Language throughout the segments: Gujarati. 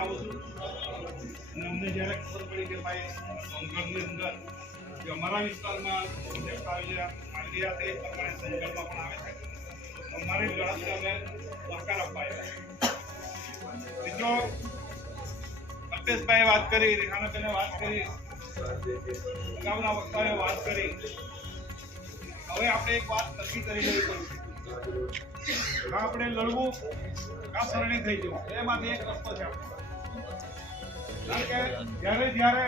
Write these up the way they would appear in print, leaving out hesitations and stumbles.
આવું છું અને અમને જ્યારે ખબર પડી કે ભાઈ સંઘની અંદર જે અમારા વિસ્તારમાં પ્રોજેક્ટ આવી રહ્યા તે પ્રમાણે સંઘમાં પણ આવે છે અમારી લડતને અમે સહકાર અપાય. મિત્રો કલ્પેશભાઈએ વાત કરી, રેખાનાબેને વાત કરી, અગાઉના વક્તાએ વાત કરી. હવે આપણે એક વાત નક્કી કરી લેવી પડશે, આપણે લડવું કા શરણી થઈ જવું, એમાંથી એક રસ્તો છે. કારણ કે જ્યારે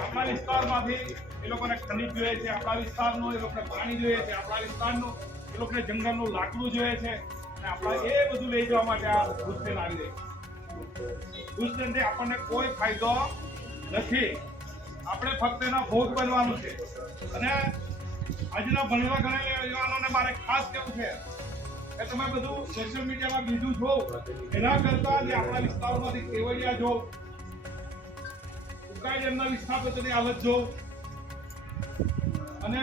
આપણા વિસ્તારમાંથી એ લોકોને ખનીજ જોઈએ છે, આપણા વિસ્તારનું એ લોકોને પાણી જોઈએ છે, આપણા વિસ્તારનું એ લોકોને જંગલનું લાકડું જોઈએ છે, અને આપણે એ બધું લઈ જવા માટે આ ઘૂસપેઠ આવી રહી છે. ઘૂસપેઠથી આપણને કોઈ ફાયદો નથી, આપણે ફક્ત એના ભોગ બનવાનું છે. અને આજના ભણેલા ગણેલા યુવાનોને મારે ખાસ કહેવું છે કે તમે બધું સોશિયલ મીડિયામાં બીજું જો એના કરતા જે આપણા વિસ્તારોમાંથી કેવડિયા જો ઉકાઈ ડેમના વિસ્થાપિતોની હાલત જો અને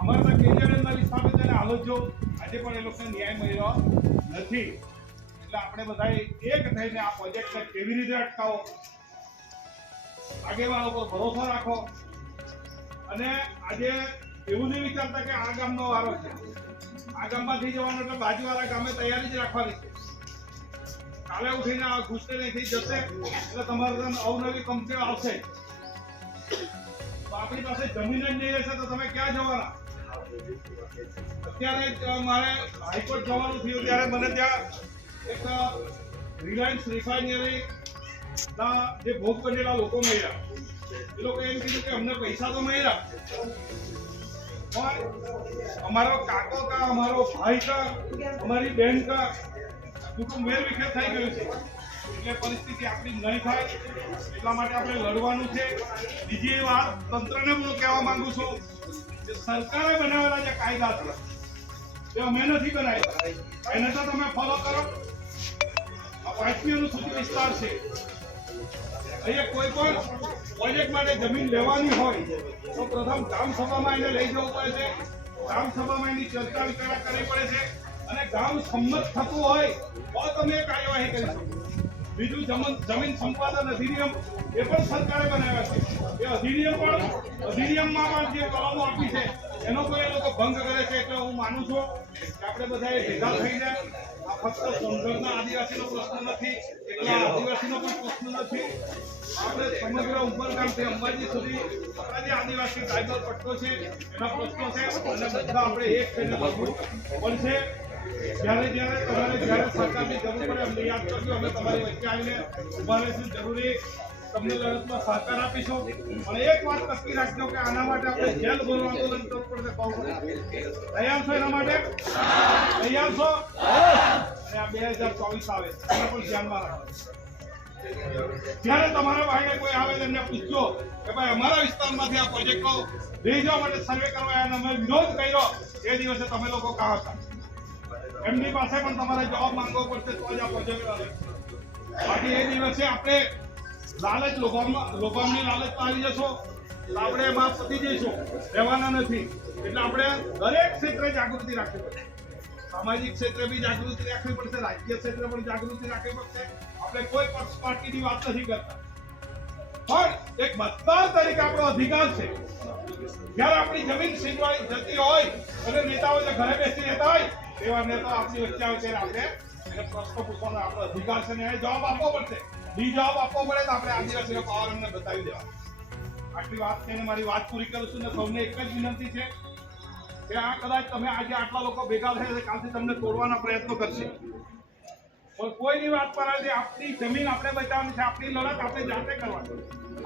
અમારા કેવડિયા ડેમના વિસ્થાપિતોની હાલત જો આજે પણ એ લોકોને ન્યાય મળ્યો નથી. એટલે આપણે બધા એક થઈને આ પ્રોજેક્ટને કેવી રીતે અટકાવો, આગેવાનો પર ભરોસો રાખો. અને આજે એવું નહીં વિચારતા કે આ ગામનો વારો છે, આ ગામમાંથી જવાનું એટલે બાજુવાળા ગામે તૈયારી જ રાખવાની છે. કાલે ઉઠીને આ ઘૂસપેઠથી જશે એટલે તમારે અવનવી કંપનીઓ આવશે, તો આપણી પાસે જમીન જ નહીં રહેશે તો તમે ક્યાં જવાના? અત્યારે મારે હાઈકોર્ટ જવાનું થયું ત્યારે મને ત્યાં એક રિલાયન્સ રિફાઇનરી ના જે ભોગ બનેલા લોકો મળ્યા. એ લોકો એમ કીધું કે અમને પૈસા તો મળ્યા પણ અમારો કાકો કા, અમારો ભાઈ કા, અમારી બહેન કા કુટુંબ વેર વિખેર થઈ ગયું છે. એટલે પરિસ્થિતિ આપણી નહીં થાય એટલા માટે આપણે લડવાનું છે. બીજી વાત તંત્રને હું કહેવા માંગુ છું કે સરકારે બનાવેલા જે કાયદા છે એ અમે નથી બનાવ્યા, એને તો તમે ફોલો કરો. આ 5મી અનુસૂચિત વિસ્તાર છે, અહીંયા કોઈ પણ પ્રોજેક્ટ માટે જમીન લેવાની હોય તો પ્રથમ ગ્રામ સભામાં એને લઈ જવું પડે છે, ગ્રામ સભામાં એની ચર્ચા વિચારણા કરવી પડે છે, અને ગામ સંમત થતું હોય તો તમે કાર્યવાહી કરી શકો. બીજું જમીન સંપાદન અધિનિયમ એ પણ સરકારે બનાવ્યા છે. એ અધિનિયમમાં પણ જે કલમો આપી છે એનો કોઈ એ લોકો ભંગ કરે છે. એટલે હું માનું છું કે આપણે બધા ભેગા થઈને આ ફક્ત સોનગઢના આદિવાસીનો પ્રશ્ન નથી, એટલા આદિવાસીનો પણ પ્રશ્ન નથી. આપણે સમગ્ર ઉપરગામથી અંબાજી સુધી આપણા જે આદિવાસી ટ્રાઇબલ પટ્ટો છે એના પ્રશ્નો છે, અને બધા આપણે એક થઈને લડવું પડશે. જ્યારે સરકારની જરૂર પડે અમને યાદ કરજો, અમે તમારી વચ્ચે આવીને ઉભા રહીશું. જરૂરી તમને લડતમાં સહકાર આપીશું. અને એક વાત નક્કી રાખજો કે આના માટે આપણે જેલ ભરવાનું આંદોલન કરવું પડશે. તૈયાર છો એના માટે? તૈયાર છો? અને આ 2024 આવે એને પણ ધ્યાનમાં રાખો. જ્યારે તમારા ભાઈને કોઈ આવે એમને પૂછજો કે ભાઈ અમારા વિસ્તારમાંથી આ પ્રોજેક્ટો લઈ જવા માટે સર્વે કરવા અને અમે વિરોધ કર્યો, એ દિવસે તમે લોકો કાં હતા? એમની પાસે પણ તમારે જવાબ માંગવો પડશે તો જ આ પ્રોજેક્ટ આવે. બાકી એ દિવસે આપણે લાલચ લોભામની લાલચમાં આવી જશો તો આપણે એમાં પતી જઈશું, રહેવાના નથી. એટલે આપણે દરેક ક્ષેત્રે જાગૃતિ રાખવી પડશે. સામાજિક ક્ષેત્રે બી જાગૃતિ રાખવી પડશે, રાજકીય ક્ષેત્રે પણ જાગૃતિ રાખવી પડશે. આપણે કોઈ પક્ષ પાર્ટીની વાત નથી કરતા, પણ એક મતદાર તરીકે આપણો અધિકાર છે. જ્યારે આપણી જમીન છીનવાઈ જતી હોય અને નેતાઓ જે ઘરે બેસી રહેતા હોય એવા નેતા આપણી વચ્ચે આવે ત્યારે આપણે એને પ્રશ્ન પૂછવાનો આપણો અધિકાર છે ને એને જવાબ આપવો પડશે. બી જવાબ આપવો પડે તો આપણે આદિવાસીનો પાવર અમને બતાવી દેવા. આટલી વાત છે, મારી વાત પૂરી કરું છું. ને સૌને એક જ વિનંતી છે કે આ કદાચ તમે આજે આટલા લોકો ભેગા થયા છે, કાલથી તમને તોડવાના પ્રયત્નો કરશે, પણ કોઈની વાત પર આજે આપણી જમીન આપણે બચાવવાની છે, આપણી લડત આપણે જાતે કરવાની.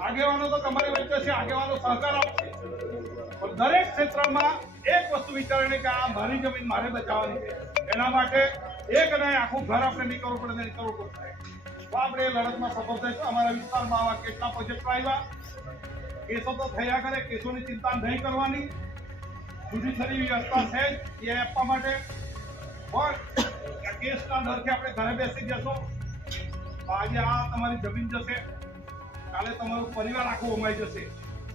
આગેવાનો તો તમારી વચ્ચે છે, આગેવાનો સહકાર આપશે, પણ દરેક ક્ષેત્રમાં એક વસ્તુ વિચારવાની કે આ મારી જમીન મારે બચાવવાની છે. એના માટે એક નહીં આખું ઘર આપણે નીકળવું પડે, નીકળવું પડશે. તો આપણે એ લડતમાં સફળ થઈશું. અમારા વિસ્તારમાં આવા કેટલા પ્રોજેક્ટો આવ્યા, કેસો તો થયા કરે, કેસોની ચિંતા નહીં કરવાની. જુડિશિયરી વ્યવસ્થા છે એ આપવા માટે, પણ કેસના ડરથી આપણે ઘરે બેસી જશો તો આજે આ તમારી જમીન જશે, કાલે તમારું પરિવાર આખું હોમાઈ જશે.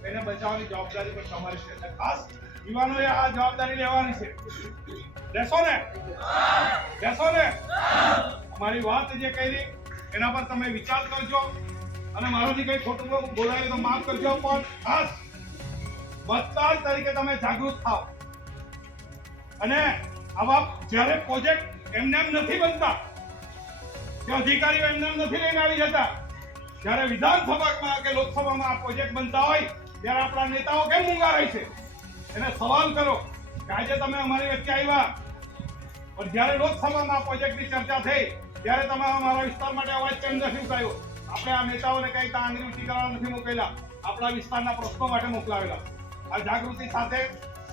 એને બચાવવાની જવાબદારી પણ તમારી છે. ખાસ યુવાનોએ આ જવાબદારી લેવાની છે. લેશો ને? લેશો ને? અમારી વાત જે કરી એના પર તમે વિચાર કરજો અને મારાથી કંઈ ખોટું બોલાય તો માફ કરજો, પણ ખાસ મતદાર તરીકે તમે જાગૃત થાઓ અને આવા જ્યારે પ્રોજેક્ટ એમને એમ નથી બનતા કે અધિકારીઓ એમને એમ નથી લઈને આવી જતા, જ્યારે વિધાનસભામાં કે લોકસભામાં આ પ્રોજેક્ટ બનતા હોય ત્યારે આપણા નેતાઓ કેમ મૂંગા રહે છે? એને સવાલ કરો કે આજે તમે અમારી વચ્ચે આવ્યા પણ જ્યારે લોકસભામાં આ પ્રોજેક્ટની ચર્ચા થઈ ત્યારે તમે અમારા વિસ્તાર માટે અવાજ કેમ નથી ઉઠાવ્યો? આપણે આ નેતાઓને કઈ આંગળી ઊંચી કરવા નથી મોકલેલા, આપણા વિસ્તારના પ્રશ્નો માટે મોકલાવેલા. આ જાગૃતિ સાથે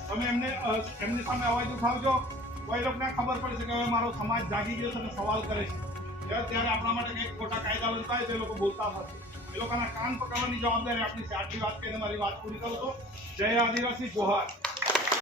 તમે એમની સામે અવાજ ઉઠાવજો. કોઈ લોકોને ખબર પડશે કે હવે મારો સમાજ જાગી ગયો છે અને સવાલ કરે છે. ત્યારે આપણા માટે કંઈક ખોટા કાયદા બનતા હોય તો એ લોકો બોલતા થશે. એ લોકોના કાન પકડવાની જવાબદારી આપણી છે. આટલી વાત કહીને મારી વાત પૂરી કરું છું. જય આદિવાસી, જોહાર.